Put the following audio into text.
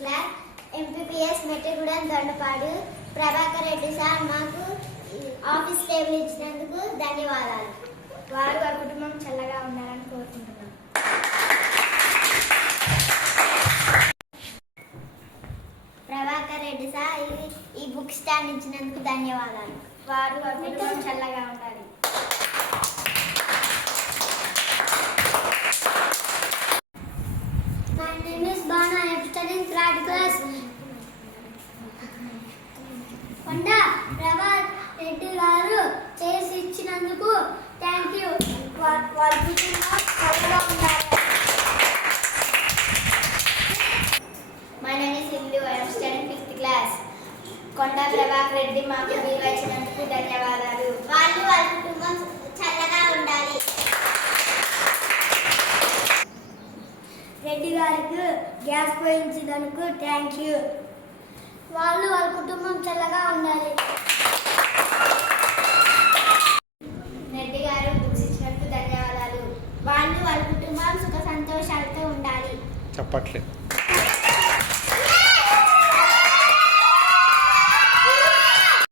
Class MPPS Mettigudem Dondapadu Prabhakar Reddy sir మాకు office table ఇచ్చినందుకు ధన్యవాదాలు. వారు వారి కుటుంబం చల్లగా ఉండాలని కోరుకుంటున్నాం. ప్రభాకర్ రెడ్డి సార్ ఈ బుక్ స్టాండ్ ఇచ్చినందుకు ధన్యవాదాలు. వారు వారి కుటుంబం చల్లగా ఉండాలి. My name is Bana. I am studying third class. కొండ ప్రభాకర్ రెడ్డి గారు చైర్స్ ఇచ్చినందుకు థ్యాంక్ యూ. వారి కుటుంబం చల్లగా ఉండాలి. My name is Hindu. I am studying 5th class. కొండ ప్రభాకర్ రెడ్డి మాకు బీవా ఇచ్చినందుకు ధన్యవాదాలు. వాళ్ళు వాళ్ళ కుటుంబం చల్లగా ఉండాలి. రెడ్డి గారికి గ్యాస్ పోయించినందుకు థ్యాంక్ యూ. వాళ్ళు వాళ్ళ కుటుంబం చల్లగా ఉండాలి. రెడ్డి గారు బుక్స్ ఇచ్చినందుకు ధన్యవాదాలు. వాళ్ళు వాళ్ళ కుటుంబం సుఖ సంతోషాలతో ఉండాలి. చెప్పట్లేదు.